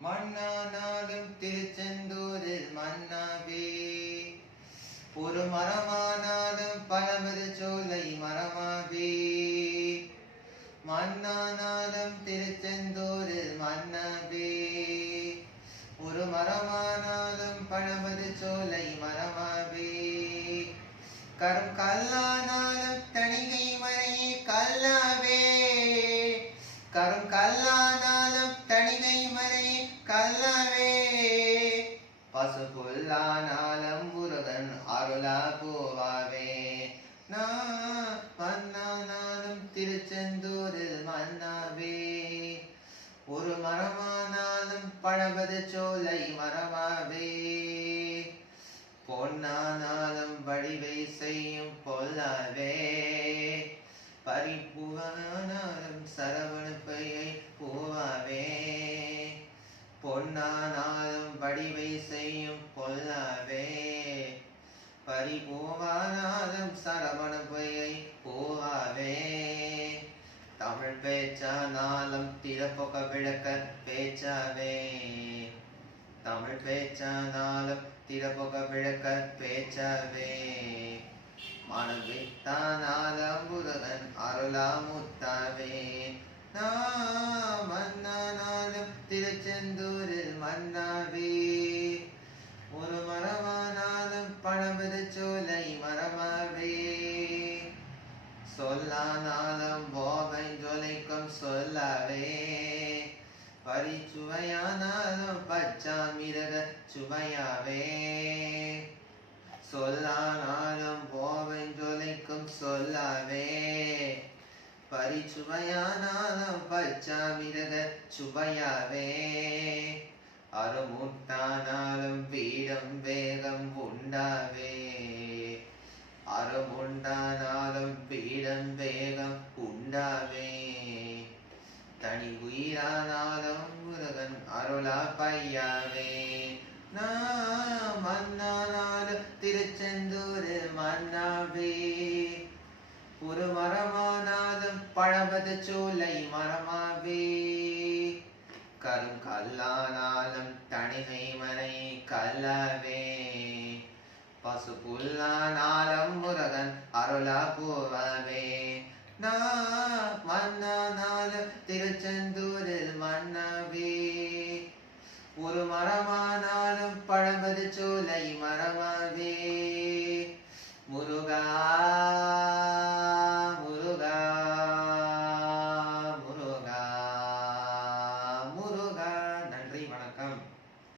மண்ணானாலும் திருச்செந்தூரில் மன்னாவே ஒரு மரமானாலும் பழமது சோலை மரமாவே மண்ணானாலும் திருச்செந்தூரில் மன்னாவே ஒரு மரமானாலும் பழமது சோலை மரமாவே கரும் கல்லானாலும் தணிகை மறையே கல்லாவே. கரும் கல்லானாலும் தனிதை மறை கல்லவே. பசு புல்லானாலும் முருகன் அருளா போவாவே. நான் மன்னானாலும் திருச்செந்தூரில் மன்னாவே. ஒரு மரமானாலும் பழபது சோலை மரமாவே. பொன்னானாலும் வடிவை செய்யும் பொல்லாவே. படிவை வடிவை செய்யும் பொல்லாவே. பறிபூவானாலும் சரவண பொய்யை போவாவே. தமிழ் பேச்சானாலும் திறப்பொக விளக்க பேச்சாவே. தமிழ் பேச்சானாலும் திறப்பொக விளக்க பேச்சாவே. மனம் வித்தானாலும் புதகன் அருளாமுத்தாவே. மன்னானாலும் திருச்செந்தூரில் மன்னாவே. ஒரு மரமானாலும் பழமது சோலை மரமாவே. சொல்லானாலும் போவை ஜொலைக்கும் சொல்லாவே. பரிச்சுவையானாலும் பச்சாமிரக சுவையாவே. சொல்லானாலும் போவை ஜொலைக்கும் சொல்லாவே. பரிச்சுவையானாலும் பச்சாமிரக சுவையாவே. அருமுட்டானாலும் வீடம் வேகம் உண்டாவே. அறமுண்டானாலும் பீடம் வேகம் உண்டாவே. தனி உயிரானாலும் முருகன் அருளா பையாவே நான் மன்னானாலும் திருச்செந்தூர் மன்னாவே. ஒரு மரமானாலும் பழபது சோலை மரமாவே கரும் கல்லானாலும் தணிகை மனை கல்லவே. பசு புல்லானாலும் முருகன் அருளா போவாவே நான் மன்னானாலும் திருச்செந்தூரில் மன்னவே. ஒரு மரமானாலும் பழம்பது சோலை